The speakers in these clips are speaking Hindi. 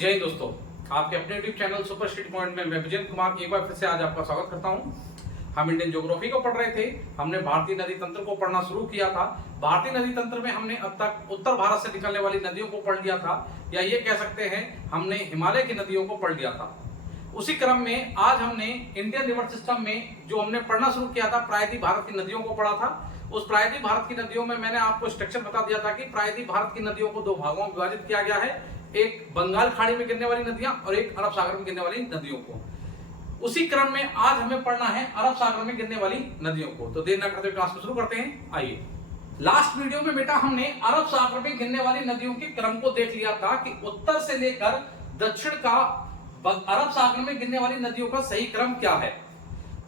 जय हिंद दोस्तों, आपके अपने YouTube channel super street point में मैं विजय कुमार एक बार फिर से आज आपका स्वागत करता हूं। हम इंडियन ज्योग्राफी को पढ़ रहे थे। हमने भारतीय नदी तंत्र को पढ़ना शुरू किया था। भारतीय नदी तंत्र में हमने अब तक उत्तर भारत से निकलने वाली नदियों को पढ़ लिया था, या ये कह सकते हैं हमने हिमालय की नदियों को पढ़ लिया था। उसी क्रम में आज हमने इंडियन रिवर सिस्टम में जो हमने पढ़ना शुरू किया था, प्रायद्वीप भारत की नदियों को पढ़ा था। उस प्रायद्वीप भारत की नदियों में मैंने आपको स्ट्रक्चर बता दिया था कि प्रायद्वीप भारत की नदियों को दो भागों में विभाजित किया गया है, एक बंगाल खाड़ी में गिरने वाली नदियां और एक अरब सागर में गिरने वाली नदियों को। उसी क्रम में आज हमें पढ़ना है अरब सागर में गिरने वाली नदियों को। तो देर न करते क्लास में शुरू करते हैं। आइए, लास्ट वीडियो में बेटा हमने अरब सागर में गिरने वाली नदियों के क्रम को देख लिया था कि उत्तर से लेकर दक्षिण का अरब सागर में गिरने वाली नदियों का सही क्रम क्या है।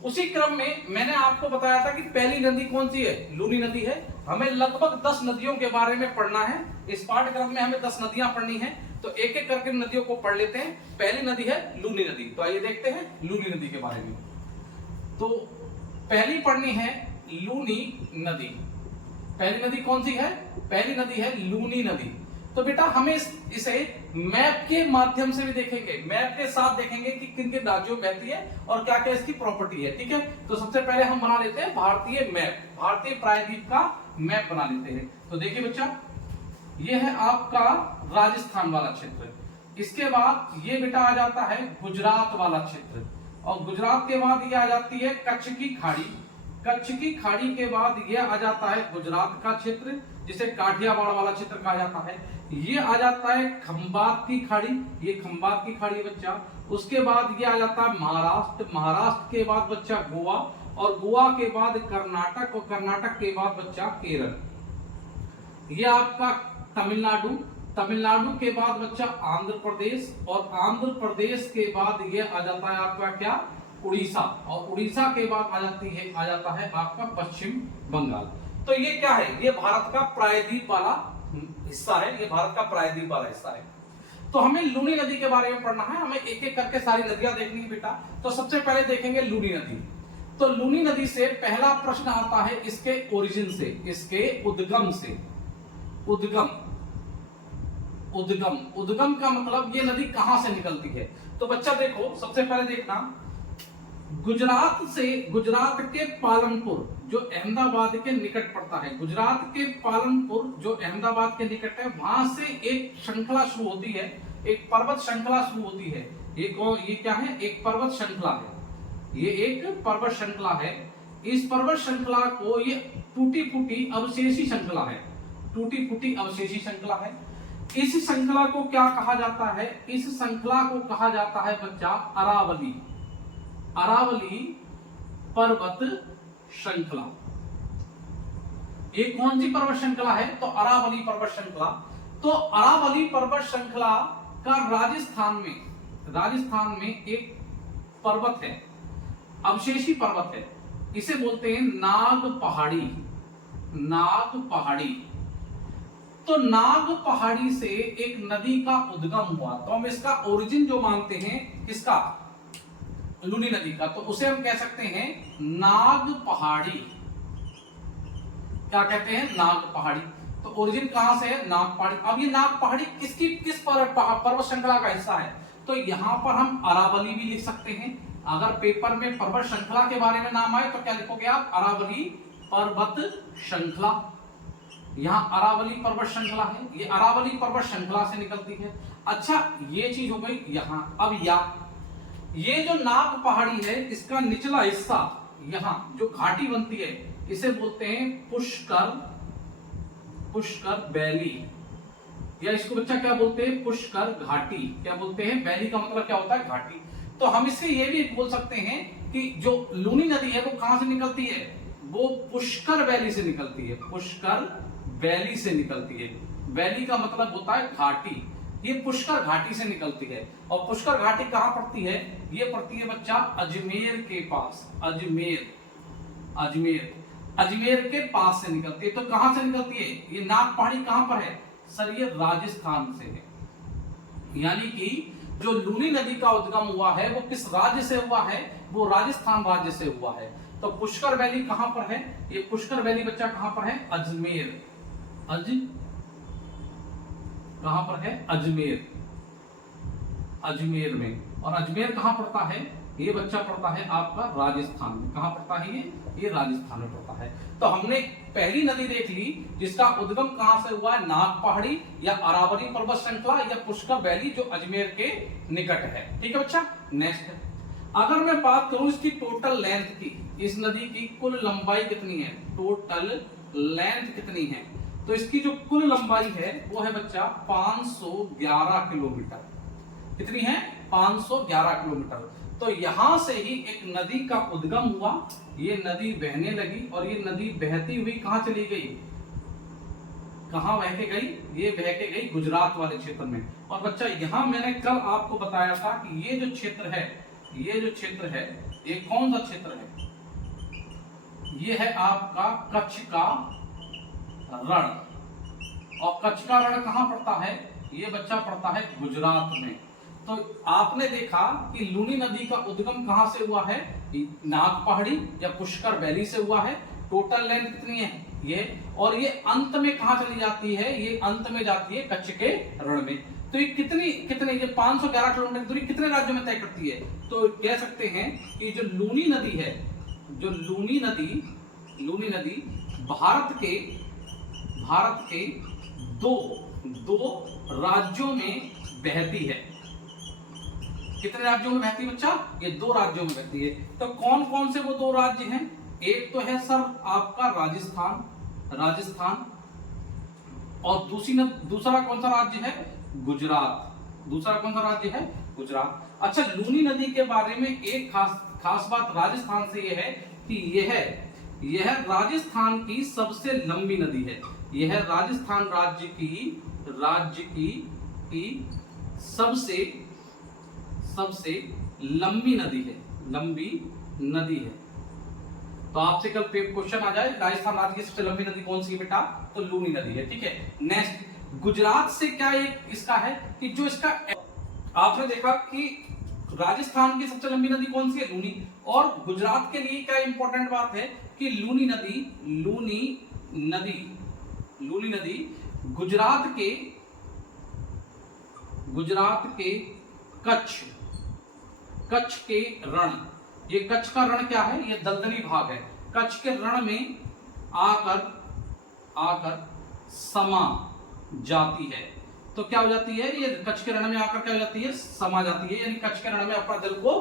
उसी क्रम में मैंने आपको बताया था कि पहली नदी कौन सी है, लूनी नदी है। हमें लगभग 10 नदियों के बारे में पढ़ना है। इस पाठ्यक्रम में हमें 10 नदियां पढ़नी है, तो एक एक करके नदियों को पढ़ लेते हैं। पहली नदी है लूनी नदी। तो आइए देखते हैं लूनी नदी के बारे में। तो पहली पढ़नी है लूनी नदी। पहली नदी कौन सी है? पहली नदी है लूनी नदी। तो बेटा हमें इसे मैप के माध्यम से भी देखेंगे, मैप के साथ देखेंगे कि किन किन राज्यों में बहती है और क्या क्या इसकी प्रॉपर्टी है। ठीक है, तो सबसे पहले हम बना लेते हैं भारतीय मैप, भारतीय प्रायद्वीप का मैप बना लेते हैं। तो देखिए बच्चा, ये है आपका राजस्थान वाला क्षेत्र। इसके बाद ये बेटा आ जाता है गुजरात वाला क्षेत्र, और गुजरात के बाद ये आ जाती है कच्छ की खाड़ी। कच्छ की खाड़ी के बाद ये आ जाता है गुजरात का क्षेत्र, जिसे काठियावाड़ वाला क्षेत्र कहा जाता है। ये आ जाता है खंबात की खाड़ी, ये खंबात की खाड़ी बच्चा। उसके बाद ये आ जाता है महाराष्ट्र, महाराष्ट्र के बाद बच्चा गोवा, और गोवा के बाद कर्नाटक, और कर्नाटक के बाद बच्चा केरल। ये आपका तमिलनाडु, तमिलनाडु के बाद बच्चा आंध्र प्रदेश, और आंध्र प्रदेश के बाद ये आ जाता है आपका क्या, उड़ीसा, और उड़ीसा के बाद आ जाता है आपका पश्चिम बंगाल। तो ये क्या है? ये भारत का प्रायद्वीप वाला हिस्सा है, ये भारत का प्रायद्वीप वाला हिस्सा है। तो हमें लूनी नदी के बारे में पढ़ना है, हमें एक एक करके सारी नदियां देखनी है बेटा। तो सबसे पहले देखेंगे लूनी नदी। तो लूनी नदी से पहला प्रश्न आता है इसके ओरिजिन से, इसके उद्गम से। उद्गम, उद्गम, उद्गम का मतलब ये नदी कहां से निकलती है। तो बच्चा देखो, सबसे पहले देखना, गुजरात से, गुजरात के पालनपुर जो अहमदाबाद के निकट पड़ता है, गुजरात के पालनपुर जो अहमदाबाद के निकट है, वहां से एक श्रृंखला शुरू होती है, एक पर्वत श्रृंखला शुरू होती है। ये क्या है? एक पर्वत श्रृंखला है। ये एक पर्वत श्रृंखला है। इस पर्वत श्रृंखला को ये टूटी फूटी अवशेषी श्रृंखला है, टूटी फूटी अवशेषी श्रृंखला है। इस श्रृंखला को क्या कहा जाता है? इस श्रृंखला को कहा जाता है बच्चा अरावली, अरावली पर्वत श्रृंखला। ये कौन सी पर्वत श्रृंखला है? तो अरावली पर्वत श्रृंखला। तो अरावली पर्वत श्रृंखला का राजस्थान में एक पर्वत है, अवशेषी पर्वत है। इसे बोलते हैं नाग पहाड़ी, नाग पहाड़ी। तो नाग पहाड़ी से एक नदी का उद्गम हुआ, तो हम इसका ओरिजिन जो मानते हैं किसका? लूनी नदी का। तो उसे हम कह सकते हैं नाग पहाड़ी। क्या कहते हैं? नाग पहाड़ी। तो ओरिजिन कहां से है? नाग पहाड़ी। अब ये नाग पहाड़ी किस पर्वत श्रृंखला का हिस्सा है? तो यहां पर हम अरावली भी लिख सकते हैं। अगर पेपर में पर्वत श्रृंखला के बारे में नाम आए तो क्या लिखोगे आप? अरावली पर्वत श्रृंखला। यहाँ अरावली पर्वत श्रृंखला है, ये अरावली पर्वत श्रृंखला से निकलती है। अच्छा, ये चीज हो गई यहां। अब ये जो नाग पहाड़ी है, इसका निचला हिस्सा यहां जो घाटी बनती है, इसे बोलते हैं पुष्कर, पुष्कर वैली, या इसको बच्चा क्या बोलते हैं? पुष्कर घाटी। क्या बोलते हैं? वैली का मतलब क्या होता है? घाटी। तो हम इससे ये भी बोल सकते हैं कि जो लूनी नदी है वो कहां से निकलती है? वो पुष्कर वैली से निकलती है, पुष्कर वैली से निकलती है। वैली का मतलब होता है घाटी। ये पुष्कर घाटी से निकलती है। और पुष्कर घाटी कहां पड़ती है? ये पड़ती है बच्चा अजमेर के पास, अजमेर, अजमेर, अजमेर के पास से निकलती है। तो कहां से निकलती है? ये नाग पहाड़ी कहां पर है? सर ये राजस्थान से है। यानी कि जो लूनी नदी का उद्गम हुआ है वो किस राज्य से हुआ है? वो राजस्थान राज्य से हुआ है। तो पुष्कर वैली कहां पर है? ये पुष्कर वैली बच्चा कहां पर है? अजमेर, कहां पर है? अजमेर। अजमेर में। और अजमेर कहाँ पड़ता है? ये बच्चा पड़ता है आपका राजस्थान में। कहाँ पड़ता है ये राजस्थान में पड़ता है। तो हमने पहली नदी देख ली जिसका उद्गम कहां से हुआ है, नाग पहाड़ी या अरावली पर्वत श्रृंखला या पुष्कर वैली जो अजमेर के निकट है। ठीक है बच्चा। नेक्स्ट, अगर मैं बात करूं इसकी टोटल लेंथ की, इस नदी की कुल लंबाई कितनी है, टोटल लेंथ कितनी है, तो इसकी जो कुल लंबाई है वो है बच्चा 511 किलोमीटर। कितनी है? 511 किलोमीटर। तो यहां से ही एक नदी का उद्गम हुआ, ये नदी बहने लगी और ये नदी बहती हुई कहां चली गई, कहां बह के गई, ये बह के गई गुजरात वाले क्षेत्र में। और बच्चा यहां मैंने कल आपको बताया था कि ये जो क्षेत्र है, ये जो क्षेत्र है, ये कौन सा क्षेत्र है, ये है आपका कच्छ का रण। और कच्छ का रण कहां पड़ता है, ये बच्चा पड़ता है गुजरात में। तो आपने देखा कि लूनी नदी का उद्गम कहां से हुआ है, नाग पहाड़ी या पुष्कर वैली से हुआ है। टोटल लेंथ कितनी है ये, और ये अंत में कहां चली जाती है, ये अंत में जाती है कच्छ के रण में। तो ये कितनी ये 511 किलोमीटर दूरी कितने राज्यों में तय करती है? तो कह सकते हैं कि जो लूनी नदी है, जो लूनी नदी भारत के दो राज्यों में बहती है। कितने राज्यों में बहती है बच्चा? ये 2 राज्यों में बहती है। तो कौन कौन से वो 2 राज्य हैं? एक तो है सर आपका राजस्थान, और दूसरा कौन सा राज्य है? गुजरात। दूसरा कौन सा राज्य है? गुजरात। अच्छा, लूनी नदी के बारे में एक खास बात राजस्थान से यह है कि यह राजस्थान की सबसे लंबी नदी है। यह राजस्थान राज्य की सबसे लंबी नदी है। तो आपसे कल क्वेश्चन आ जाए राजस्थान राज्य की सबसे लंबी नदी कौन सी है बेटा, तो लूनी नदी है। ठीक है। नेक्स्ट, गुजरात से क्या एक इसका है कि जो इसका आपने देखा कि राजस्थान की सबसे लंबी नदी कौन सी है, लूनी। और गुजरात के लिए क्या इंपॉर्टेंट बात है कि लूनी नदी गुजरात के कच्छ के रण, ये कच्छ का रण क्या है, ये दलदली भाग है, कच्छ के रण में आकर समा जाती है। तो क्या हो जाती है, ये कच्छ के रण में आकर क्या हो जाती है, समा जाती है, यानी कच्छ के रण में अपना जल को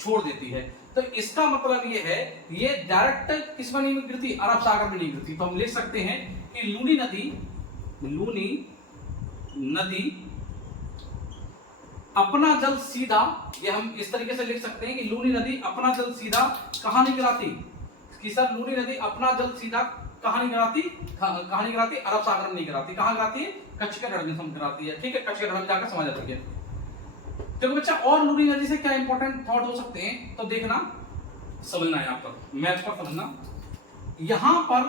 छोड़ देती है। तो इसका मतलब ये है, ये डायरेक्ट किसमें नहीं गिरती, अरब सागर में नहीं गिरती। तो हम लिख सकते हैं कि लूनी नदी अपना जल सीधा, ये हम इस तरीके से लिख सकते हैं कि लूनी नदी अपना जल सीधा कहां नहीं गिराती, कि सर लूनी नदी अपना जल सीधा कहां नहीं गिराती, अरब सागर में नहीं गिराती। कहां गिराती है, कच्छ के रण में गिराती है। ठीक है, कच्छ के रण में जाकर समा जाती है। देखो बच्चा, और लूनी नदी से क्या इंपॉर्टेंट थॉट हो सकते हैं, तो देखना, समझना है, यहाँ पर मैथ पर समझना। यहां पर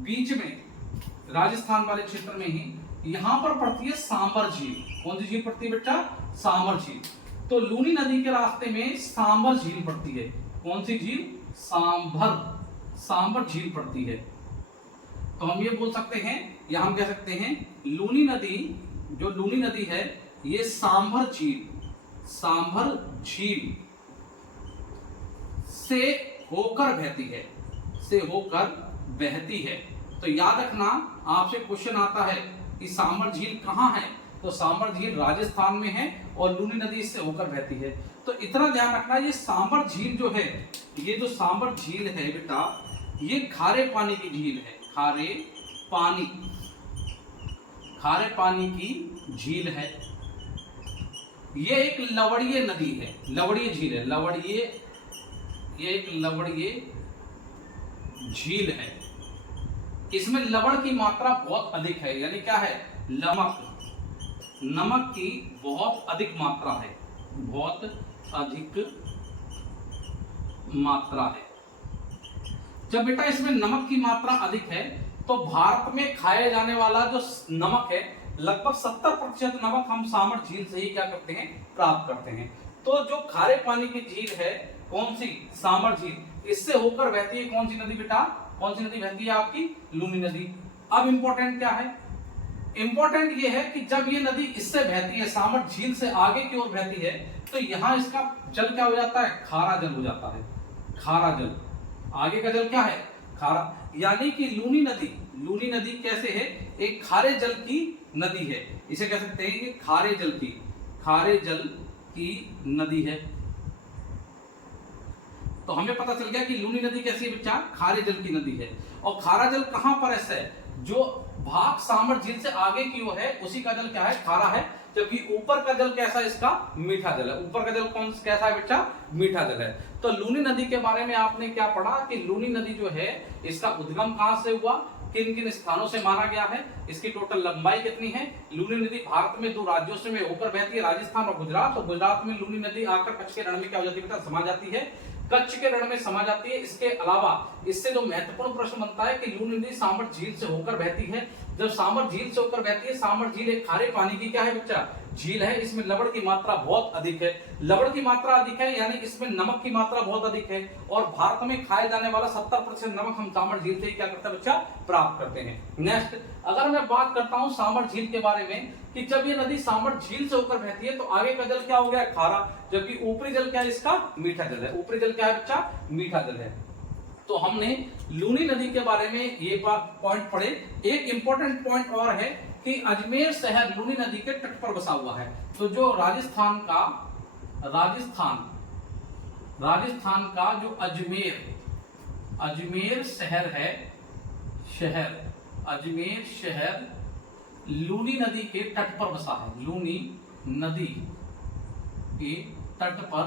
बीच में राजस्थान वाले क्षेत्र में ही यहां पर पड़ती है सांबर झील। कौन सी झील पड़ती है बेटा, सांबर झील। तो लूनी नदी के रास्ते में सांबर झील पड़ती है। कौन सी झील, सांबर झील पड़ती है। तो हम ये बोल सकते हैं, या हम कह सकते हैं लूनी नदी है, ये सांबर झील से होकर बहती है। तो याद रखना, आपसे क्वेश्चन आता है कि सांबर झील कहां है, तो सांबर झील राजस्थान में है और लूनी नदी इससे होकर बहती है। तो इतना ध्यान रखना, ये सांबर झील जो है, ये जो सांबर झील है बेटा, ये खारे पानी की झील है। खारे पानी की झील है। ये एक लवणीय नदी है, लवणीय झील है, ये एक लवणीय झील है। इसमें लवण की मात्रा बहुत अधिक है, यानी क्या है, नमक की बहुत अधिक मात्रा है, बहुत अधिक मात्रा है। जब बेटा इसमें नमक की मात्रा अधिक है, तो भारत में खाया जाने वाला जो नमक है, लगभग 70% नमक हम सांबर झील से ही क्या करते हैं, प्राप्त करते हैं। तो जो खारे पानी की झील है, कौन सी, सांबर झील, इससे होकर बहती है कौन सी नदी बेटा, कौन सी नदी बहती है आपकी, लूनी नदी। अब इंपॉर्टेंट क्या है, इंपॉर्टेंट ये है कि जब ये नदी इससे बहती है, सामर झील से आगे की ओर बहती है, तो यहां इसका जल क्या हो जाता है, खारा जल हो जाता है। खारा जल, आगे का जल क्या है, खारा। यानी कि लूनी नदी कैसे है, एक खारे जल की नदी है। इसे कह सकते हैं कि खारे जल की नदी है। तो हमें पता चल गया कि लूनी नदी कैसी है बच्चा, खारे जल की नदी है। और खारा जल कहां पर है, जो भाग सामर झील से आगे की ओर है उसी का जल क्या है, खारा है। जबकि ऊपर का जल कैसा है, इसका मीठा जल है। ऊपर का जल कौन कैसा है बच्चा, मीठा जल है। तो लूनी नदी के बारे में आपने क्या पढ़ा कि लूनी नदी जो है इसका उद्गम कहां से हुआ, किन किन स्थानों से माना गया है, इसकी टोटल लंबाई कितनी है। लूनी नदी भारत में 2 राज्यों से में होकर बहती है, राजस्थान और गुजरात। तो गुजरात में लूनी नदी आकर कच्छ के रण में क्या हो जाती है बेटा, समा जाती है, कच्छ के रण में समा जाती है। इसके अलावा इससे जो महत्वपूर्ण प्रश्न बनता है कि लूनी नदी सामर झील से होकर बहती है। जब सामर झील से होकर बहती है, सामर झील एक खारे पानी की क्या है बच्चा, झील है। इसमें लवण की मात्रा बहुत अधिक है, लवण की मात्रा अधिक है यानी इसमें नमक की मात्रा बहुत अधिक है। और भारत में खाए जाने वाला 70% नमक हम सामर झील से ही क्या करते हैं बच्चा, प्राप्त करते हैं। नेक्स्ट, अगर मैं बात करता हूं सामर झील के बारे में कि जब ये नदी सामर झील से होकर बहती है तो आगे का जल क्या हो गया, खारा, जबकि ऊपरी जल क्या है इसका, मीठा जल है। ऊपरी जल क्या है बच्चा, मीठा जल है। तो हमने लूनी नदी के बारे में ये पॉइंट पढ़े। एक इंपॉर्टेंट पॉइंट और है कि अजमेर शहर लूनी नदी के तट पर बसा हुआ है। तो जो राजस्थान का जो अजमेर शहर है, अजमेर शहर लूनी नदी के तट पर बसा है, लूनी नदी के तट पर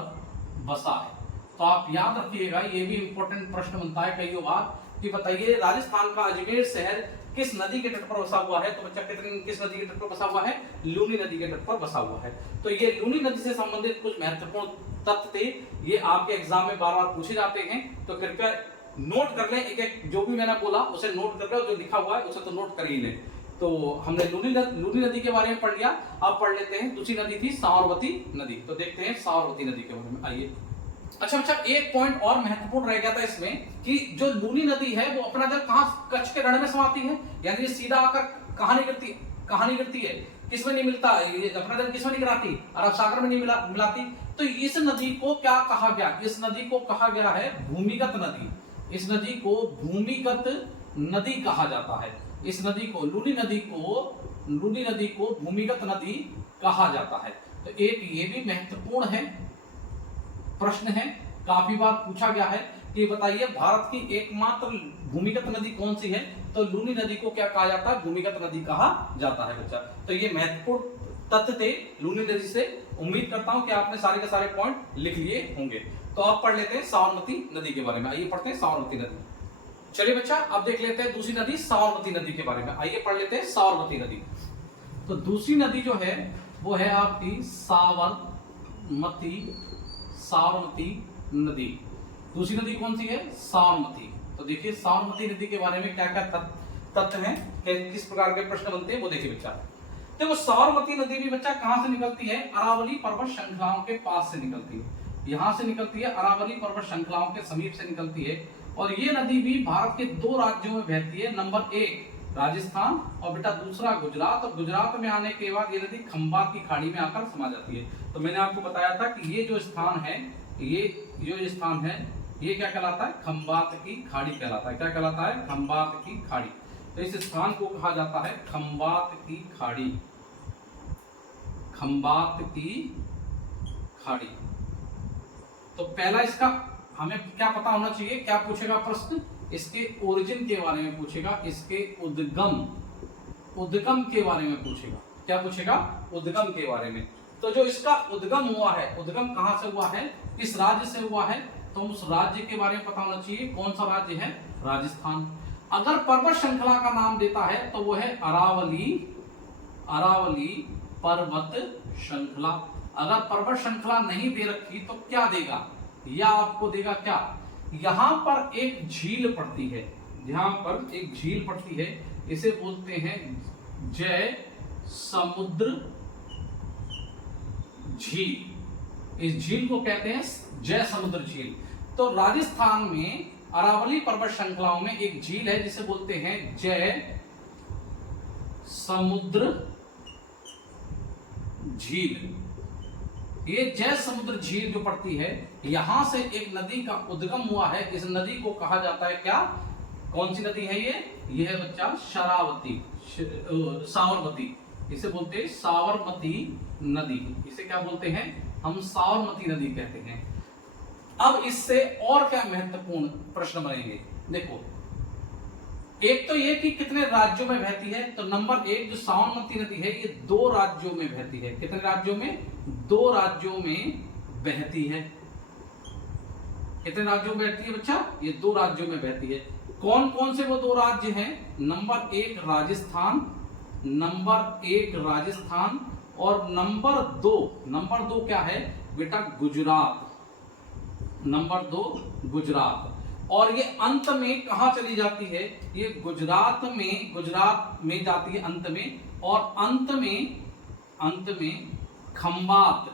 बसा है। तो आप याद रखिएगा, ये भी इंपॉर्टेंट प्रश्न बनता है कई बार कि बताइए राजस्थान का अजमेर शहर किस नदी के तट पर बसा हुआ है। तो बच्चा किस नदी के तट पर बसा हुआ है, लूनी नदी के तट पर बसा हुआ है। तो ये लूनी नदी से संबंधित कुछ महत्वपूर्ण तथ्य थे, ये आपके एग्जाम में बार बार पूछे जाते हैं। तो कृपया नोट कर लें, एक एक जो भी मैंने बोला उसे नोट कर लें, जो लिखा हुआ है उसे तो नोट कर ही लें। तो हमने लूनी नदी के बारे में पढ़ लिया। अब पढ़ लेते हैं दूसरी नदी थी साबरमती नदी। तो देखते हैं साबरमती नदी के बारे में, आइए। अच्छा, एक पॉइंट और महत्वपूर्ण रह गया था इसमें कि जो लूनी नदी है वो अपना जल कहां, कच्छ के रण में समाती है। यानी सीधा आकर कहां नहीं गिरती है, किसमें नहीं मिलता, अपना जल किसमें नहीं गिराती, अरब सागर में नहीं मिलाती। तो इस नदी को क्या कहा गया, इस नदी को कहा गया है भूमिगत नदी। इस नदी को भूमिगत नदी कहा जाता है। इस नदी को लूनी नदी को भूमिगत नदी कहा जाता है। तो एक ये भी महत्वपूर्ण है, प्रश्न है, काफी बार पूछा गया है कि बताइए भारत की एकमात्र भूमिगत नदी कौन सी है। तो लूनी नदी को क्या कहा जाता है, भूमिगत नदी कहा जाता है बच्चा। तो ये महत्वपूर्ण तथ्य थे लूनी नदी से। उम्मीद करता हूं कि आपने सारे के सारे पॉइंट लिख लिए होंगे। तो अब पढ़ लेते हैं साबरमती नदी के बारे में, आइए पढ़ते हैं साबरमती नदी। चलिए बच्चा, अब देख लेते हैं दूसरी नदी साबरमती नदी के बारे में, आइए पढ़ लेते हैं साबरमती नदी। तो दूसरी नदी जो है वो है आपकी साबरमती नदी। दूसरी नदी कौन सी है, साबरमती। तो देखिए साबरमती नदी के बारे में क्या क्या तथ्य हैं, किस प्रकार के प्रश्न बनते हैं वो देखिए बच्चा। देखो साबरमती नदी भी बच्चा कहां से निकलती है, अरावली पर्वत श्रृंखलाओं के पास से निकलती है। यहां से निकलती है, अरावली पर्वत श्रृंखलाओं के समीप से निकलती है। और ये नदी भी भारत के 2 राज्यों में बहती है, नंबर 1 राजस्थान और बेटा दूसरा गुजरात। और गुजरात में आने के बाद ये नदी खंबात की खाड़ी में आकर समा जाती है। तो मैंने आपको बताया था कि ये जो स्थान है, ये क्या कहलाता है, खंबात की खाड़ी कहलाता है। क्या कहलाता है, खंबात की खाड़ी। तो इस स्थान को कहा जाता है खंबात की खाड़ी, खंबात की खाड़ी। तो पहला इसका हमें क्या पता होना चाहिए, क्या पूछेगा प्रश्न, इसके ओरिजिन के बारे में पूछेगा, इसके उद्गम के बारे में पूछेगा। क्या पूछेगा, उद्गम के बारे में। तो जो इसका उद्गम हुआ है, उद्गम कहां से हुआ है, किस राज्य से हुआ है, तो उस राज्य के बारे में पता होना चाहिए। कौन सा राज्य है, राजस्थान। अगर पर्वत श्रृंखला का नाम देता है तो वो है अरावली पर्वत श्रृंखला। अगर पर्वत श्रृंखला नहीं दे रखी तो क्या देगा, या आपको देगा क्या, यहां पर एक झील पड़ती है, यहां पर एक झील पड़ती है, इसे बोलते हैं जय समुद्र झील। इस झील को कहते हैं जय समुद्र झील। तो राजस्थान में अरावली पर्वत श्रृंखलाओं में एक झील है जिसे बोलते हैं जय समुद्र झील। ये जय समुद्र झील जो पड़ती है, यहां से एक नदी का उद्गम हुआ है। इस नदी को कहा जाता है क्या, कौन सी नदी है ये है बच्चा शरावती, साबरमती। इसे बोलते हैं साबरमती नदी। इसे क्या बोलते हैं हम, साबरमती नदी कहते हैं। अब इससे और क्या महत्वपूर्ण प्रश्न बनेंगे, देखो एक तो ये कि कितने राज्यों में बहती है। तो नंबर एक, जो साबरमती नदी है ये 2 राज्यों में बहती है। कितने राज्यों में, 2 राज्यों में बहती है। कितने राज्यों में बहती है बच्चा, ये 2 राज्यों में बहती है। कौन कौन से वो 2 राज्य हैं, नंबर 1 राजस्थान, नंबर 1 राजस्थान, और नंबर 2 क्या है बेटा, गुजरात। नंबर 2 गुजरात। और ये अंत में कहां चली जाती है, ये गुजरात में जाती है अंत में। और अंत में खंबात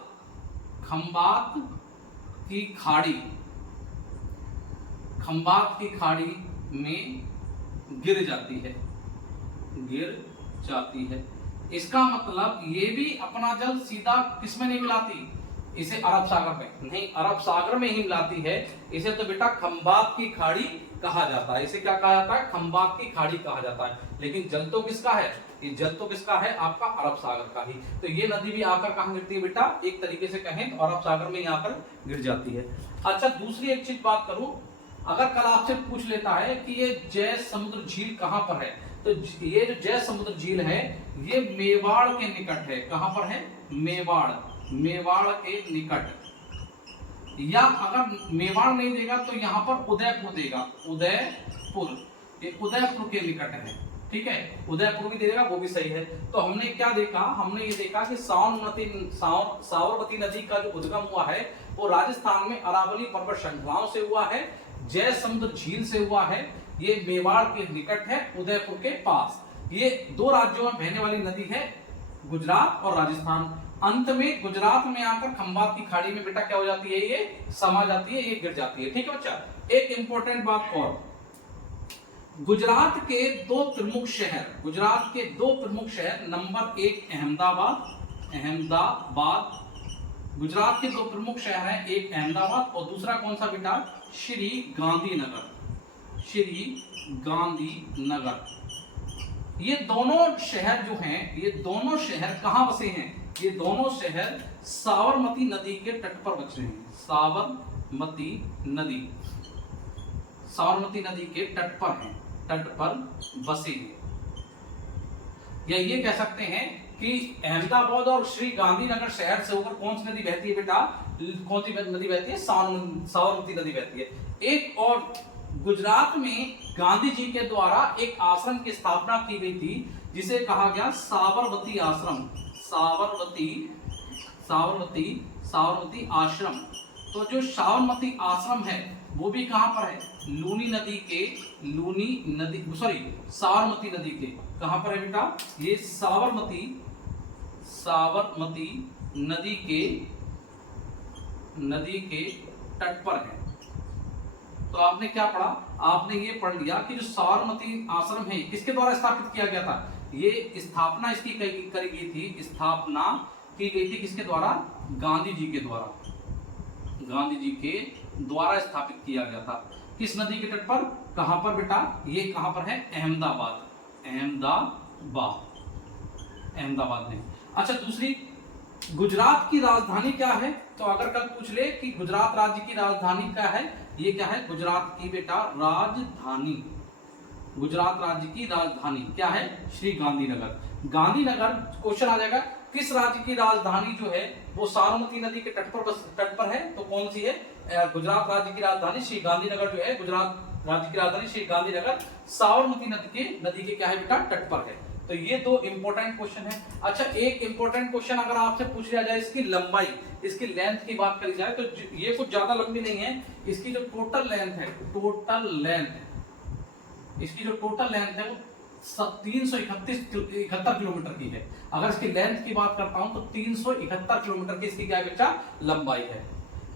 की खाड़ी में गिर जाती है। इसका मतलब ये भी अपना जल सीधा किसमें नहीं मिलाती, इसे अरब सागर में नहीं, अरब सागर में ही मिलाती है। इसे तो बेटा खंबात की खाड़ी कहा जाता है। इसे क्या कहा जाता है, खंबात की खाड़ी कहा जाता है। लेकिन जल तो किसका है, ये जल तो किसका है, आपका अरब सागर का ही। तो ये नदी भी आकर कहां गिरती है बेटा, एक तरीके से कहें तो अरब सागर में ही आकर गिर जाती है। अच्छा, दूसरी एक चीज बात करूं, अगर कल आपसे पूछ लेता है कि ये जय समुद्र झील कहां पर है, तो ये जो जय समुद्र झील है ये मेवाड़ के निकट है। कहां पर है, मेवाड़ के निकट। या अगर मेवाड़ नहीं देगा तो यहां पर उदयपुर देगा, ये उदयपुर के निकट है। ठीक है, उदयपुर भी देगा, वो भी सही है। तो हमने क्या देखा, हमने ये देखा कि साबरमती नदी का जो उद्गम हुआ है वो राजस्थान में अरावली पर्वत श्रृंखलाओं से हुआ है, जय समुद्र झील से हुआ है। ये मेवाड़ के निकट है, उदयपुर के पास। ये 2 राज्यों में बहने वाली नदी है, गुजरात और राजस्थान। अंत में गुजरात में आकर खंबात की खाड़ी में बेटा क्या हो जाती है, ये समा जाती है, ये गिर जाती है। ठीक है बच्चा, एक इंपॉर्टेंट बात और, गुजरात के 2 प्रमुख शहर, नंबर 1 अहमदाबाद। गुजरात के 2 प्रमुख शहर हैं, एक अहमदाबाद और दूसरा कौन सा बेटा, श्री गांधीनगर। ये दोनों शहर जो हैं, ये दोनों शहर कहां बसे हैं, ये दोनों शहर साबरमती नदी के तट पर बसे हैं। साबरमती नदी के तट पर बसे हैं। या ये कह सकते हैं कि अहमदाबाद और श्री गांधीनगर शहर से होकर कौन सी नदी बहती है बेटा, कौन सी नदी बहती है, साबरमती नदी बहती है। एक और, गुजरात में गांधी जी के द्वारा एक आश्रम की स्थापना की गई थी जिसे कहा गया साबरमती आश्रम। साबरमती आश्रम। तो जो साबरमती आश्रम है वो भी कहां पर है, साबरमती नदी के कहां पर है बेटा, ये साबरमती नदी के तट पर है। तो आपने क्या पढ़ा, आपने ये पढ़ लिया कि जो साबरमती आश्रम है किसके द्वारा स्थापित किया गया था, ये स्थापना इसकी करी गई थी, किसके द्वारा, गांधी जी के द्वारा स्थापित किया गया था। किस नदी के तट पर, कहां पर बेटा, ये कहां पर है, अहमदाबाद में। अच्छा, दूसरी, गुजरात की राजधानी क्या है, तो अगर कल पूछ ले कि गुजरात राज्य की राजधानी क्या है, ये क्या है, गुजरात की बेटा राजधानी, गुजरात राज्य की राजधानी क्या है, श्री गांधीनगर। क्वेश्चन आ जाएगा, किस राज्य की राजधानी जो है वो साबरमती नदी के तट पर है, तो कौन सी है, गुजरात राज्य की राजधानी श्री गांधीनगर जो है, गुजरात राज्य की राजधानी श्री गांधीनगर साबरमती नदी के क्या है बेटा, तट पर है। तो ये 2 इंपॉर्टेंट क्वेश्चन है। अच्छा, एक इंपॉर्टेंट क्वेश्चन अगर आपसे पूछ लिया जाए इसकी लंबाई, इसकी लेंथ की बात करी जाए तो ये कुछ ज्यादा लंबी नहीं है। इसकी जो टोटल लेंथ है, इसकी जो टोटल लेंथ है वो 371 किलोमीटर की है। अगर इसकी लेंथ की बात करता हूं तो 371 किलोमीटर की इसकी क्या बच्चा लंबाई है।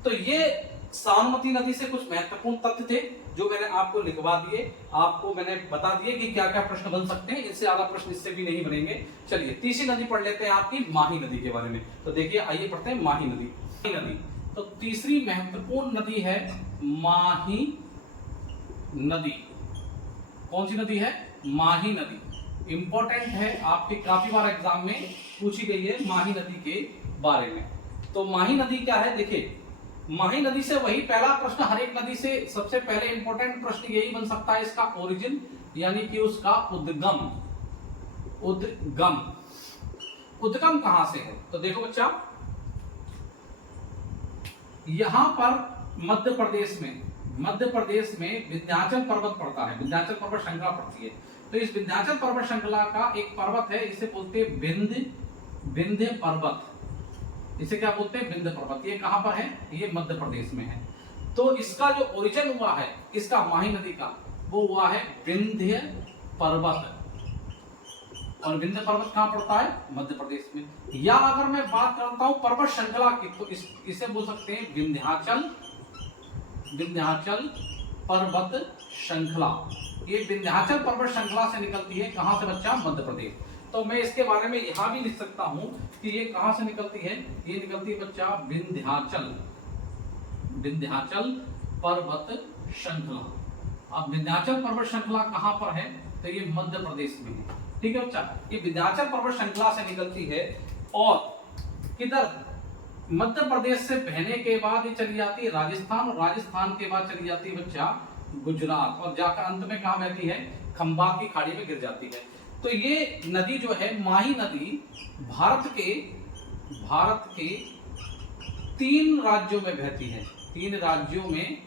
तो ये सानुमती नदी से कुछ महत्वपूर्ण तथ्य थे जो मैंने आपको लिखवा दिए, आपको मैंने बता दिए कि क्या क्या प्रश्न बन सकते हैं, इससे ज्यादा प्रश्न इससे भी नहीं बनेंगे। चलिए तीसरी नदी पढ़ लेते हैं आपकी माही नदी के बारे में। तो देखिए आइए पढ़ते हैं माही नदी। नदी तो तीसरी महत्वपूर्ण नदी है माही नदी। कौन सी नदी है? माही नदी। इंपॉर्टेंट है, आपके काफी बार एग्जाम में पूछी गई है माही नदी के बारे में। तो माही नदी क्या है? देखिए माही नदी से वही पहला प्रश्न, हर एक नदी से सबसे पहले इंपॉर्टेंट प्रश्न यही बन सकता है, इसका ओरिजिन यानी कि उसका उद्गम। उद्गम उद्गम कहां से है? तो देखो बच्चा, यहां पर मध्य प्रदेश में विंध्याचल पर्वत पड़ता है, विंध्याचल पर्वत श्रृंखला पड़ती है। तो इस विंध्याचल पर्वत श्रृंखला का एक पर्वत है, इसे बोलते हैं विंध्य पर्वत। इसे क्या बोलते हैं? विंध्य पर्वत। ये कहां पर है? ये मध्य प्रदेश में है। तो इसका जो ओरिजिन हुआ है इसका माही नदी का, वो हुआ है विंध्य पर्वत। और विंध्य पर्वत कहां पड़ता है? मध्य प्रदेश में। या अगर मैं बात करता हूं पर्वत श्रृंखला की, तो इसे बोल सकते हैं विंध्याचल पर्वत श्रृंखला। ये विंध्याचल पर्वत श्रृंखला से निकलती है। कहां से बच्चा? मध्य प्रदेश। तो मैं इसके बारे में यहां भी लिख सकता हूं कि ये कहां से निकलती है। ये निकलती है बच्चा विंध्याचल पर्वत श्रृंखला। अब विंध्याचल पर्वत श्रृंखला कहां पर है? तो ये मध्य प्रदेश में है। ठीक है बच्चा, ये विंध्याचल पर्वत श्रृंखला से निकलती है और किधर? मध्य प्रदेश से बहने के बाद ये चली जाती है राजस्थान, और राजस्थान के बाद चली जाती है बच्चा गुजरात, और जाकर अंत में कहां बहती है? खंबात की खाड़ी में गिर जाती है। तो ये नदी जो है माही नदी भारत के 3 राज्यों में बहती है। 3 राज्यों में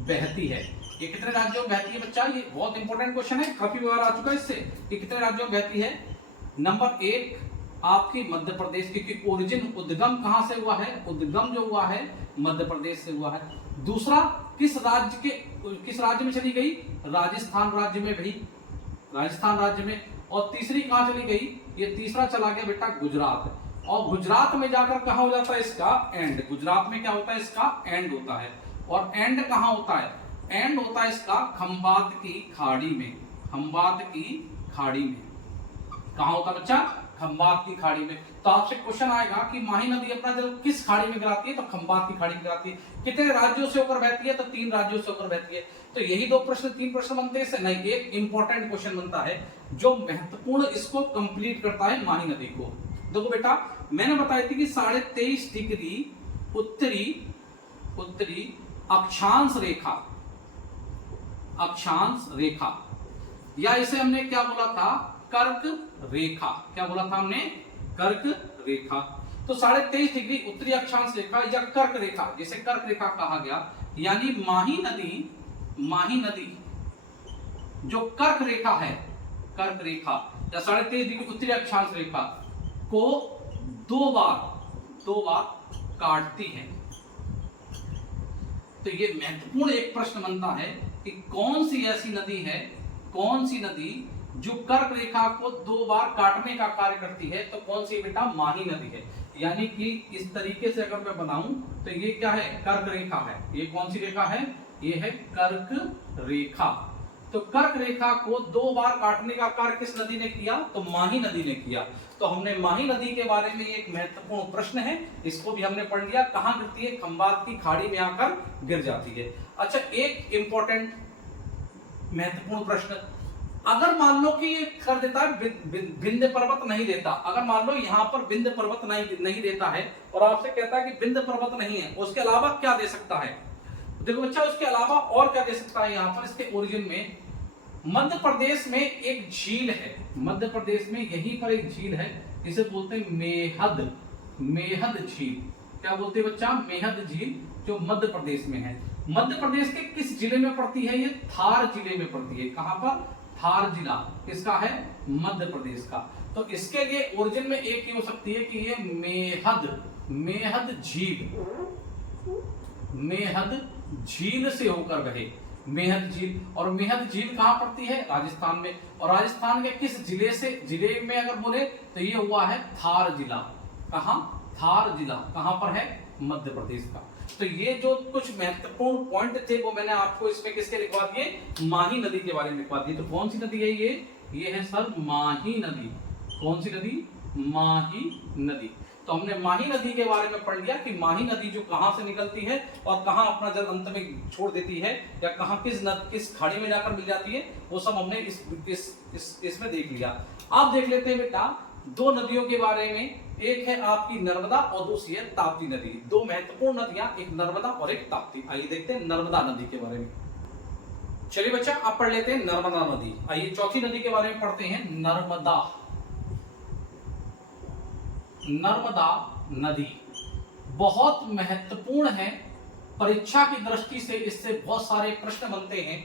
बहती है। ये कितने राज्यों में बहती है बच्चा? ये बहुत इंपॉर्टेंट क्वेश्चन है, काफी बार आ चुका है इससे। ये कितने राज्यों में बहती है? नंबर 1 आपकी मध्य प्रदेश, क्योंकि ओरिजिन उद्गम कहां से हुआ है? उद्गम जो हुआ है मध्य प्रदेश से हुआ है। दूसरा किस राज्य में चली गई? राजस्थान राज्य में भाई, राजस्थान राज्य में। और तीसरी कहां चली गई? ये तीसरा चला गया बेटा गुजरात। और गुजरात में जाकर कहां हो जाता है इसका? एंड। गुजरात में क्या होता है? इसका एंड होता है। और एंड कहां होता है? एंड होता है इसका खंबात की खाड़ी में। खंबात की खाड़ी में कहां होता है बच्चा? खंबात की खाड़ी में। तो आपसे क्वेश्चन आएगा कि माही नदी अपना जल किस खाड़ी में गिराती है? तो खंबात की खाड़ी में गिराती है। कितने राज्यों से होकर बहती है? तो 3 राज्यों से होकर बहती है। तो यही 3 प्रश्न बनते हैं इससे नहीं, एक इंपॉर्टेंट क्वेश्चन बनता है जो महत्वपूर्ण इसको कंप्लीट करता है माही नदी को। देखो बेटा, मैंने बताई थी कि 23.5 डिग्री उत्तरी अक्षांश रेखा, या इसे हमने क्या बोला था? कर्क रेखा। क्या बोला था हमने? कर्क रेखा। तो 23.5 डिग्री उत्तरी अक्षांश रेखा या कर्क रेखा, जिसे कर्क रेखा कहा गया, यानी माही नदी जो कर्क रेखा है, कर्क रेखा या 23.5 डिग्री उत्तरी अक्षांश रेखा को 2 बार काटती है। तो ये महत्वपूर्ण एक प्रश्न बनता है कि कौन सी ऐसी नदी जो कर्क रेखा को 2 बार काटने का कार्य करती है? तो कौन सी बेटा? माही नदी है। यानी कि इस तरीके से अगर मैं बनाऊं तो ये क्या है? कर्क रेखा है। ये कौन सी रेखा है? ये है कर्क रेखा। तो कर्क रेखा को 2 बार काटने का कार्य किस नदी ने किया? तो माही नदी ने किया। तो हमने माही नदी के बारे में एक महत्वपूर्ण प्रश्न है, इसको भी हमने पढ़ लिया। कहां गिरती है? खंबात की खाड़ी में आकर गिर जाती है। अच्छा, एक इंपॉर्टेंट महत्वपूर्ण प्रश्न, अगर मान लो कि ये कर देता है विंध्य पर्वत नहीं देता, अगर मान लो यहां पर विंध्य पर्वत नहीं देता है और आपसे कहता है कि विंध्य पर्वत नहीं है, उसके अलावा क्या दे सकता है? देखो बच्चा, उसके अलावा और क्या दे सकता है? यहां पर इसके ओरिजिन में मध्य प्रदेश में एक झील है। मध्य प्रदेश में यहीं पर एक झील है, इसे बोलते हैं मेहद झील। क्या बोलते हैं बच्चा? मेहद झील, जो मध्य प्रदेश में है। मध्य प्रदेश के किस जिले में पड़ती है? ये थार जिले में पड़ती है। कहां पर? थार जिला किसका है? मध्य प्रदेश का। तो इसके लिए ओरिजिन में एक ही हो सकती है कि ये मेहद झील से होकर बहे। मेहद झील, और मेहद झील कहां पड़ती है? राजस्थान में। और राजस्थान के किस जिले में अगर बोले तो ये हुआ है थार जिला। कहां? थार जिला कहां पर है? मध्य प्रदेश का। तो ये जो कुछ महत्वपूर्ण पॉइंट थे वो मैंने आपको इसमें किसके लिखवा दिए, माही नदी के बारे में लिखवा दिए। तो कौन सी नदी है ये है सर माही नदी। कौन सी नदी, माही नदी। तो हमने माही नदी के बारे में पढ़ लिया कि माही नदी जो कहां से निकलती है और कहां अपना जल अंत में छोड़ देती है, या कहां किस खाड़ी में जाकर मिल जाती है, वो सब हमने इसमें देख लिया। अब देख लेते हैं बेटा दो नदियों के बारे में। एक है आपकी नर्मदा और दूसरी है ताप्ती नदी। दो महत्वपूर्ण नदियां, एक नर्मदा और एक ताप्ती। आइए देखते हैं नर्मदा नदी के बारे में। चलिए बच्चा आप पढ़ लेते हैं नर्मदा नदी। आइए चौथी नदी के बारे में पढ़ते हैं, नर्मदा। नर्मदा नदी बहुत महत्वपूर्ण है, परीक्षा की दृष्टि से इससे बहुत सारे प्रश्न बनते हैं।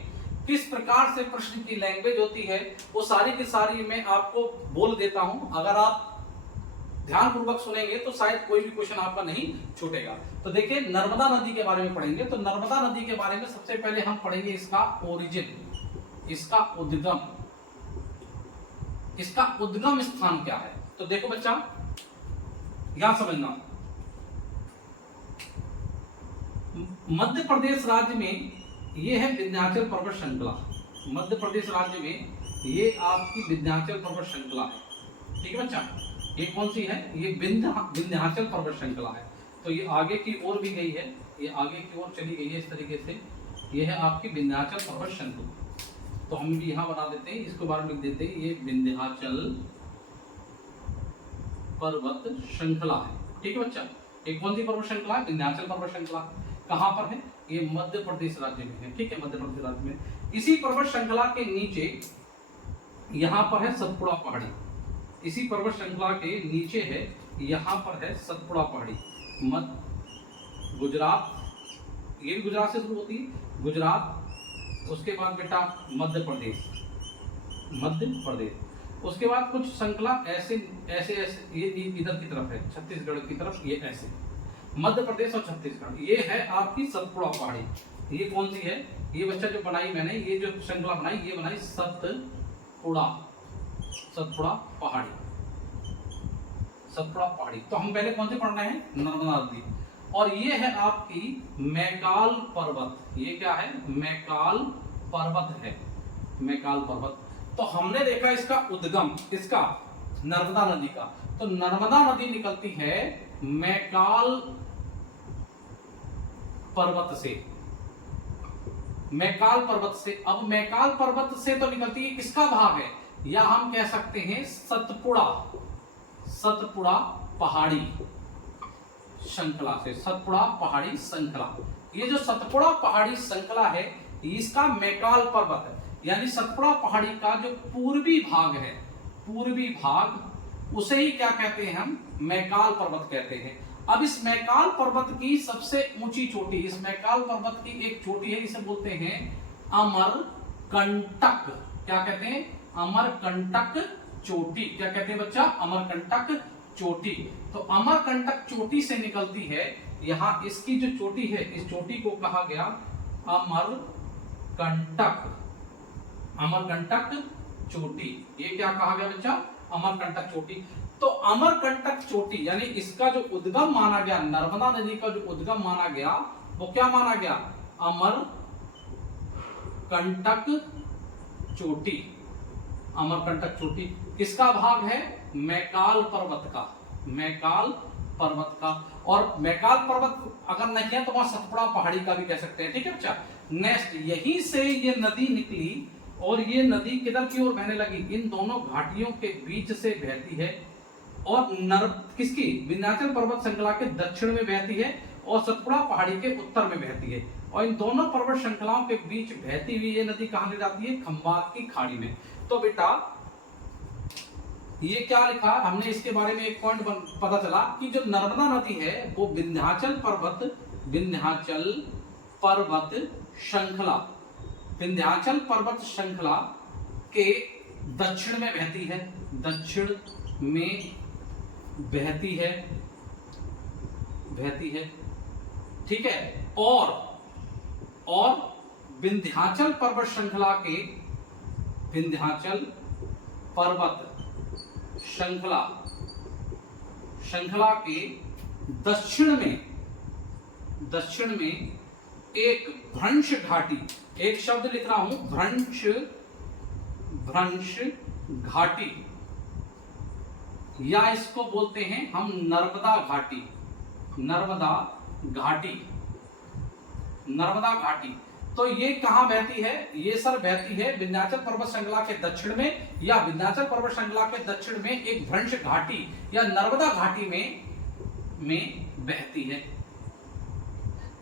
किस प्रकार से प्रश्न की लैंग्वेज होती है वो सारी की सारी मैं आपको बोल देता हूं। अगर आप ध्यान पूर्वक सुनेंगे तो शायद कोई भी क्वेश्चन आपका नहीं छूटेगा। तो देखिए नर्मदा नदी के बारे में पढ़ेंगे। तो नर्मदा नदी के बारे में सबसे पहले हम पढ़ेंगे इसका ओरिजिन, इसका उद्गम, इसका उद्गम स्थान क्या है। तो देखो बच्चा यहां समझना, मध्य प्रदेश राज्य में ये है विंध्याचल पर्वत श्रृंखला। मध्य प्रदेश राज्य में ये आपकी विंध्याचल पर्वत श्रृंखला है। ठीक है बच्चा, ये कौन सी है, ये विंध्याचल पर्वत श्रृंखला है। तो ये आगे की ओर भी गई है, ये आगे की ओर चली गई है इस तरीके से। ये है आपकी विंध्याचल पर्वत श्रृंखला। तो हम भी यहां बना देते हैं, इसको बार लिख देते हैं, ये विंध्याचल पर्वत श्रृंखला है। ठीक है बच्चा, एक कौन सी पर्वत श्रृंखला है, विंध्याचल पर्वत श्रृंखला। कहां पर है, ये मध्य प्रदेश राज्य में है। ठीक है, मध्य प्रदेश राज्य में। इसी पर्वत श्रृंखला के नीचे यहां पर है सतपुड़ा पहाड़ी। इसी पर्वत श्रृंखला के नीचे है, यहां पर है सतपुड़ा पहाड़ी। गुजरात, ये भी गुजरात से शुरू होती है, गुजरात। उसके बाद बेटा मध्य प्रदेश, मध्य प्रदेश। उसके बाद कुछ श्रृंखला ऐसे ऐसे ऐसे ये इधर की तरफ है, छत्तीसगढ़ की तरफ, ये ऐसे मध्य प्रदेश और छत्तीसगढ़। ये है आपकी सतपुड़ा पहाड़ी। ये कौन सी है, ये बच्चा जो बनाई मैंने, ये जो श्रृंखला बनाई, ये बनाई सतपुड़ा, सतपुड़ा पहाड़ी, सतपुड़ा पहाड़ी। तो हम पहले कौन से पढ़ना है, नर्मदा नदी। और ये है आपकी मैकाल पर्वत। ये क्या है, मैकाल पर्वत है, मैकाल पर्वत। तो हमने देखा इसका उद्गम, इसका नर्मदा नदी का। तो नर्मदा नदी निकलती है मैकाल पर्वत से, मैकाल पर्वत से। अब मैकाल पर्वत से तो निकलती है, किसका भाग है, या हम कह सकते हैं सतपुड़ा, सतपुड़ा पहाड़ी श्रृंखला से, सतपुड़ा पहाड़ी श्रृंखला। ये जो सतपुड़ा पहाड़ी श्रृंखला है इसका मैकाल पर्वत है, यानी सतपुड़ा पहाड़ी का जो पूर्वी भाग है, पूर्वी भाग, उसे ही क्या कहते हैं हम, मैकाल पर्वत कहते हैं। अब इस मैकाल पर्वत की सबसे ऊंची चोटी, इस मैकाल पर्वत की एक चोटी है, इसे बोलते हैं अमरकंटक। क्या कहते हैं, अमरकंटक चोटी। क्या कहते हैं बच्चा, अमरकंटक चोटी। तो अमरकंटक चोटी से निकलती है, यहां इसकी जो चोटी है, इस चोटी को कहा गया अमरकंटक, अमरकंटक चोटी। ये क्या कहा गया बच्चा, अमरकंटक चोटी। तो अमरकंटक चोटी यानी इसका जो उद्गम माना गया, नर्मदा नदी का जो उद्गम माना गया, वो क्या माना गया, अमरकंटक चोटी, अमरकंटक चोटी। किसका भाग है, मैकाल पर्वत का, मैकाल पर्वत का। और मैकाल पर्वत अगर नहीं है तो वहां सतपुड़ा पहाड़ी का भी कह सकते हैं। ठीक है बच्चा। नेक्स्ट, यहीं से ये नदी निकली और ये नदी किधर की ओर बहने लगी, इन दोनों घाटियों के बीच से बहती है और किसकी, विंध्याचल पर्वत श्रृंखला के दक्षिण में बहती है और सतपुड़ा पहाड़ी के उत्तर में बहती है। और इन दोनों पर्वत श्रृंखलाओं के बीच बहती हुई ये नदी कहां ले जाती है, खंबात की खाड़ी में। तो बेटा ये क्या लिखा हमने, इसके बारे में एक पॉइंट पता चला कि जो नर्मदा नदी है वो विंध्याचल पर्वत, विंध्याचल पर्वत श्रृंखला, विंध्याचल पर्वत श्रृंखला के दक्षिण में बहती है, दक्षिण में बहती है, बहती है। ठीक है। और विंध्याचल पर्वत श्रृंखला के, विंध्याचल पर्वत श्रृंखला, श्रृंखला के दक्षिण में दक्षिण में एक भ्रंश घाटी, एक शब्द लिख रहा हूं, भ्रंश घाटी, या इसको बोलते हैं हम नर्मदा घाटी, नर्मदा घाटी, नर्मदा घाटी। तो ये कहां बहती है? ये सर बहती है विंध्याचल पर्वत श्रृंखला के दक्षिण में, या विंध्याचल पर्वत श्रृंखला के दक्षिण में एक भ्रंश घाटी या नर्मदा घाटी में बहती है।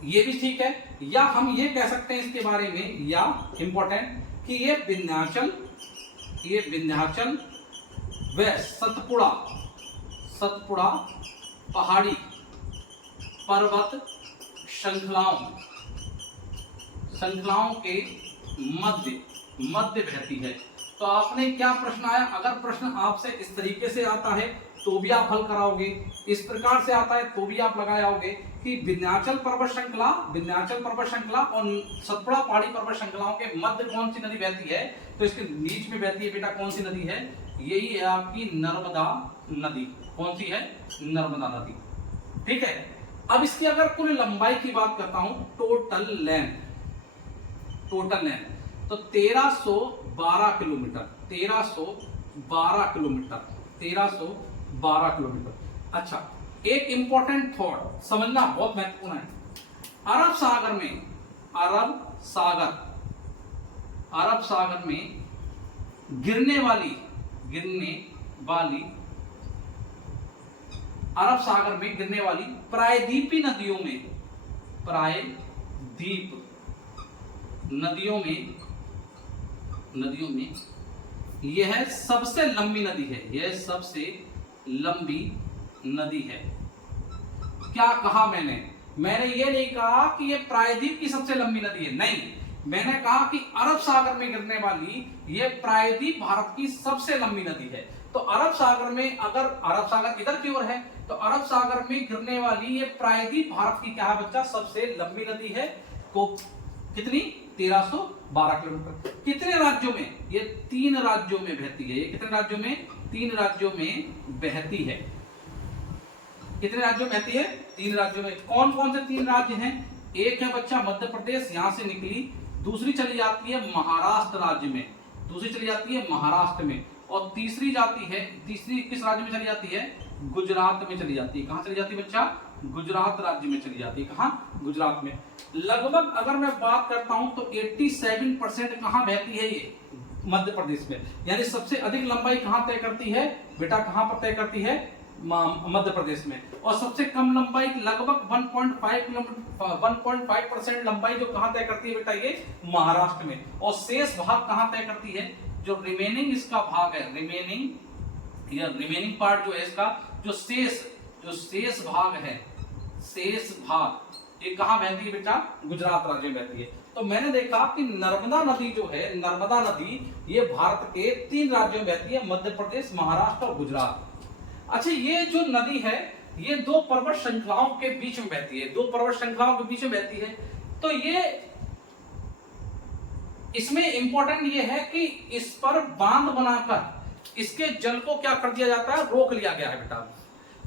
ये भी ठीक है। या हम ये कह सकते हैं इसके बारे में, या इंपॉर्टेंट, कि ये विंध्याचल व सतपुड़ा पहाड़ी पर्वत श्रृंखलाओं के मध्य बहती है। तो आपने क्या प्रश्न आया? अगर प्रश्न आपसे इस तरीके से आता है तो भी आप हल कराओगे, इस प्रकार से आता है तो भी आप लगाओगे कि विंध्याचल पर्वत श्रृंखला और सतपुड़ा पहाड़ी पर्वत श्रृंखलाओं के मध्य कौन सी नदी बहती है? तो इसके बीच में बहती है बेटा कौन सी नदी है? यही है आपकी नर्मदा नदी। कौन सी है? नर्मदा नदी। ठीक है। अब इसकी अगर कुल लंबाई की बात करता हूं, टोटल लेंथ तो 1312 किलोमीटर। अच्छा, एक इंपॉर्टेंट थॉट समझना बहुत महत्वपूर्ण है। अरब सागर में गिरने वाली प्रायद्वीपी नदियों में यह सबसे लंबी नदी है। क्या कहा मैंने ये नहीं कहा कि यह प्रायद्वीप की सबसे लंबी नदी है, नहीं, मैंने कहा कि अरब सागर में गिरने वाली यह प्रायद्वीप भारत की सबसे लंबी नदी है। तो अरब सागर में, अगर अरब सागर इधर की ओर है तो अरब सागर में गिरने वाली ये प्रायद्वीप भारत की क्या है बच्चा? सबसे लंबी नदी है। को कितनी? 1312 किलोमीटर। कितने राज्यों में? ये 3 राज्यों में बहती है। ये कितने राज्यों में? 3 राज्यों में बहती है। कितने राज्यों में बहती है? 3 राज्यों में। कौन कौन से 3 राज्य हैं? एक है बच्चा मध्य प्रदेश, यहां से निकली, दूसरी चली जाती है महाराष्ट्र राज्य में, और तीसरी किस राज्य में चली जाती है? गुजरात में चली जाती है। कहां चली जाती है बच्चा? गुजरात राज्य में चली जाती है। कहां? गुजरात में। लगभग अगर मैं बात करता हूं तो 87% कहां बहती है? ये मध्य प्रदेश में। यानी सबसे अधिक लंबाई कहां तय करती है बेटा? कहां पर तय करती है? मध्य प्रदेश में। और सबसे कम लंबाई लगभग 1.5% लंबाई जो कहां तय करती है बेटा? ये महाराष्ट्र में। और शेष भाग कहां तय करती है? जो रिमेनिंग इसका भाग है, रिमेनिंग पार्ट जो है इसका, जो शेष भाग ये कहां बहती है बेटा? गुजरात राज्य में बहती है। तो मैंने देखा कि नर्मदा नदी जो है, ये भारत के 3 राज्यों में बहती है, मध्य प्रदेश, महाराष्ट्र और गुजरात। अच्छा, ये जो नदी है ये 2 पर्वत श्रृंखलाओं के बीच में बहती है, तो ये इसमें इंपॉर्टेंट ये है कि इस पर बांध बनाकर इसके जल को क्या कर दिया जाता है? रोक लिया गया है बेटा।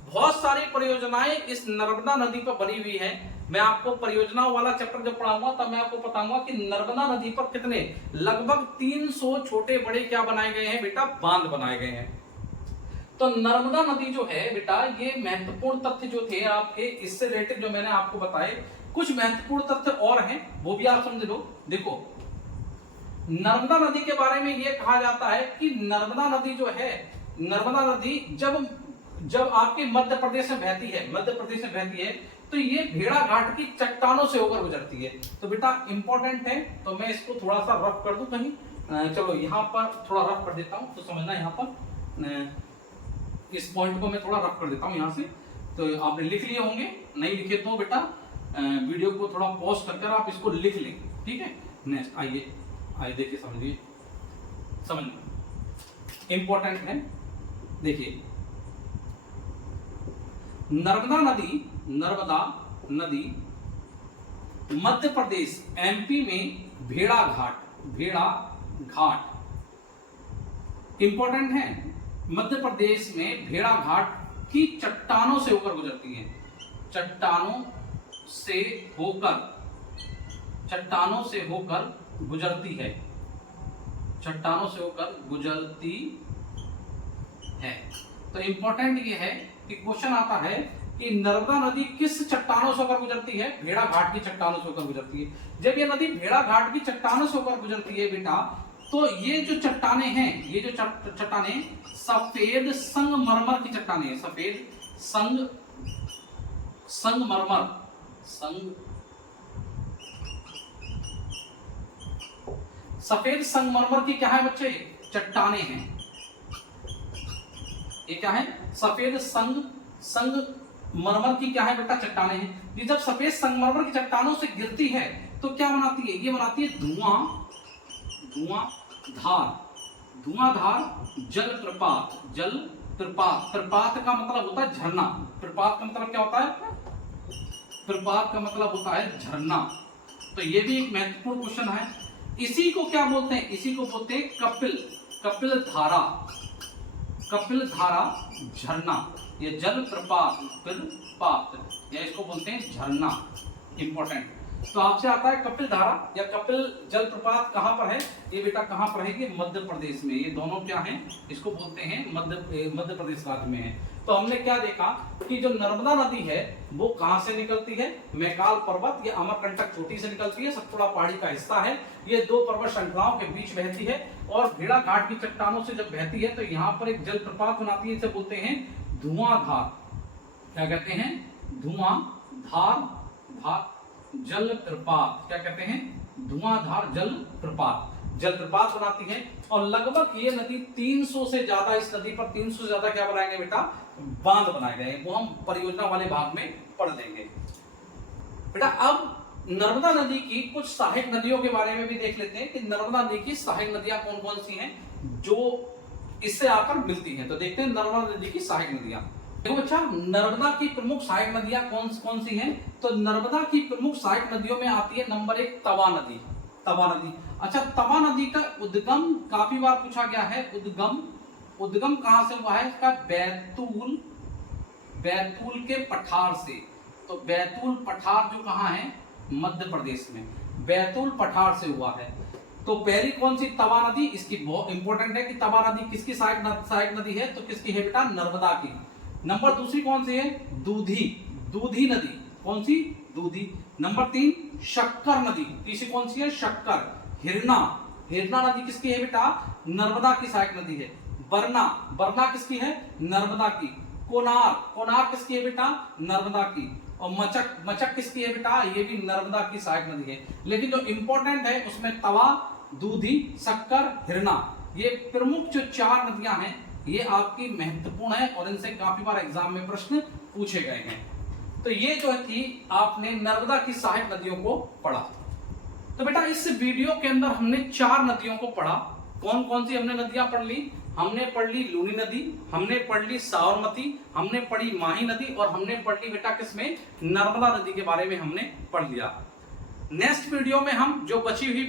बहुत सारी परियोजनाएं इस नर्मदा नदी पर बनी हुई है। मैं आपको परियोजनाओं वाला चैप्टर जब पढ़ाऊंगा तब मैं आपको बताऊंगा कि नर्मदा नदी पर कितने, लगभग 300 छोटे बड़े क्या बनाए गए हैं बेटा? बांध बनाए गए हैं। तो नर्मदा नदी जो है बेटा, ये महत्वपूर्ण तथ्य जो थे आपके इससे रिलेटेड जो मैंने आपको बताए, कुछ महत्वपूर्ण तथ्य और हैं, वो भी आप समझ लो। देखो, नर्मदा नदी के बारे में ये कहा जाता है कि नर्मदा नदी जो है, नर्मदा नदी जब आपके मध्य प्रदेश में बहती है तो ये भेड़ा घाट की चट्टानों से होकर गुजरती है। तो बेटा इंपॉर्टेंट है, तो मैं इसको थोड़ा सा रफ कर दूं कहीं, चलो यहाँ पर थोड़ा रफ कर देता हूँ तो समझना। यहाँ पर इस पॉइंट को मैं थोड़ा रफ कर देता हूँ यहाँ से, तो आपने लिख लिए होंगे, नहीं लिखे तो बेटा वीडियो को थोड़ा पॉज कर आप इसको लिख लें, ठीक है। नेक्स्ट आइए देखिए, समझिए इंपॉर्टेंट है। देखिए, नर्मदा नदी मध्य प्रदेश एमपी में भेड़ा घाट इंपॉर्टेंट है। मध्य प्रदेश में भेड़ा घाट की चट्टानों से होकर गुजरती है, चट्टानों से होकर चट्टानों से होकर गुजरती है, चट्टानों से होकर गुजरती है। तो इंपॉर्टेंट ये है कि क्वेश्चन आता है कि नर्मदा नदी किस चट्टानों से होकर गुजरती है? भेड़ा घाट की चट्टानों से होकर गुजरती है। जब ये नदी भेड़ा घाट की चट्टानों से होकर गुजरती है बेटा, तो ये जो चट्टाने हैं, ये जो चट्टाने सफेद संगमरमर की चट्टाने हैं, सफेद संगमरमर सफेद संगमरमर की क्या है बच्चे? चट्टाने हैं। ये क्या है? सफेद संगमरमर की क्या है बेटा? चट्टाने हैं। ये जब सफेद संगमरमर की चट्टानों से गिरती है तो क्या बनाती है? ये बनाती है धुआंधार जल प्रपात। प्रपात का मतलब होता है झरना। प्रपात का मतलब क्या होता है? प्रपात का मतलब होता है झरना। तो ये भी एक महत्वपूर्ण क्वेश्चन है। इसी को क्या बोलते हैं? इसी को बोलते हैं कपिल धारा झरना, ये जल प्रपात या इसको बोलते हैं झरना। इंपॉर्टेंट। तो आपसे आता है कपिल धारा या कपिल जलप्रपात कहां पर है? ये बेटा कहां पर है? ये मध्य प्रदेश में। ये दोनों क्या हैं? इसको बोलते हैं मध्य प्रदेश राज्य में है। तो हमने क्या देखा कि जो नर्मदा नदी है वो कहां से निकलती है? मैकाल पर्वत या अमरकंटक चोटी से निकलती है। सतपुड़ा पहाड़ी का हिस्सा है। ये दो पर्वत श्रृंखलाओं के बीच बहती है और भेड़ा घाट की चट्टानों से जब बहती है तो यहाँ पर एक जलप्रपात बनाती है। इसे बोलते हैं धुआंधार। क्या कहते हैं? धुआंधार जलप्रपात। क्या कहते हैं? धुआंधार जलप्रपात बनाती है। और लगभग ये नदी 300 से ज्यादा, इस नदी पर 300 से ज्यादा क्या बनाएंगे बेटा? बांध बनाए गए। वो हम परियोजना वाले भाग में पढ़ लेंगे बेटा। अब नर्मदा नदी की कुछ सहायक नदियों के बारे में भी देख लेते हैं कि नर्मदा नदी की सहायक नदियां कौन कौन सी हैं जो इससे आकर मिलती हैं। तो देखते हैं नर्मदा नदी की सहायक नदियां। देखो बच्चा, नर्मदा की प्रमुख सहायक नदियां कौन कौन सी हैं? तो नर्मदा की प्रमुख सहायक नदियों में आती है नंबर 1 तवा नदी। अच्छा, तवा नदी का उद्गम काफी बार पूछा गया है। उद्गम कहां से हुआ है इसका? बैतूल के पठार से। तो बैतूल पठार जो कहां है? मध्य प्रदेश में। बैतूल पठार से हुआ है। तो पहली कौन सी? तवा नदी। इसकी बहुत इंपॉर्टेंट है कि तवा नदी किसकी सहायक नदी है? तो किसकी है बेटा? नर्मदा की। नंबर दूसरी कौन सी है? दूधी नदी। कौन सी? दूधी। नंबर 3 शक्कर नदी। तीसरी कौन सी है? शक्कर। हिरना नदी किसकी है बेटा? नर्मदा की सहायक नदी है। बरना किसकी है? नर्मदा की। कोनार किसकी है बेटा? नर्मदा की। और मचक किसकी है बेटा? ये भी नर्मदा की सहायक नदी है। लेकिन जो इंपॉर्टेंट है उसमें तवा, दूधी, शक्कर, हिरना, ये प्रमुख जो 4 नदियां हैं ये आपकी महत्वपूर्ण है और इनसे काफी बार एग्जाम में प्रश्न पूछे गए हैं। तो ये जो थी आपने नर्मदा की सहायक नदियों को पढ़ा। तो बेटा इस वीडियो के अंदर हमने 4 नदियों को पढ़ा। कौन कौन सी हमने नदियां पढ़ ली? हमने पढ़ ली लूनी नदी, हमने पढ़ ली साबरमती, हमने पढ़ी माही नदी और हमने पढ़ ली बेटा किसमें? नर्मदा नदी के बारे में हमने पढ़ लिया। नेक्स्ट वीडियो में हम जो बची हुई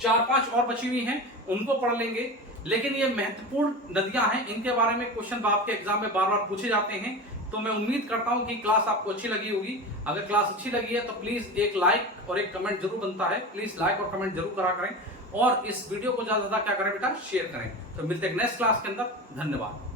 4-5 और बची हुई हैं उनको पढ़ लेंगे। लेकिन ये महत्वपूर्ण नदियां हैं, इनके बारे में क्वेश्चन आपके एग्जाम में बार बार पूछे जाते हैं। तो मैं उम्मीद करता हूं कि क्लास आपको अच्छी लगी होगी। अगर क्लास अच्छी लगी है तो प्लीज एक लाइक और एक कमेंट जरूर बनता है। प्लीज लाइक और कमेंट जरूर करा करें और इस वीडियो को ज्यादा से ज्यादा क्या करें बेटा? शेयर करें। तो मिलते हैं नेक्स्ट क्लास के अंदर। धन्यवाद।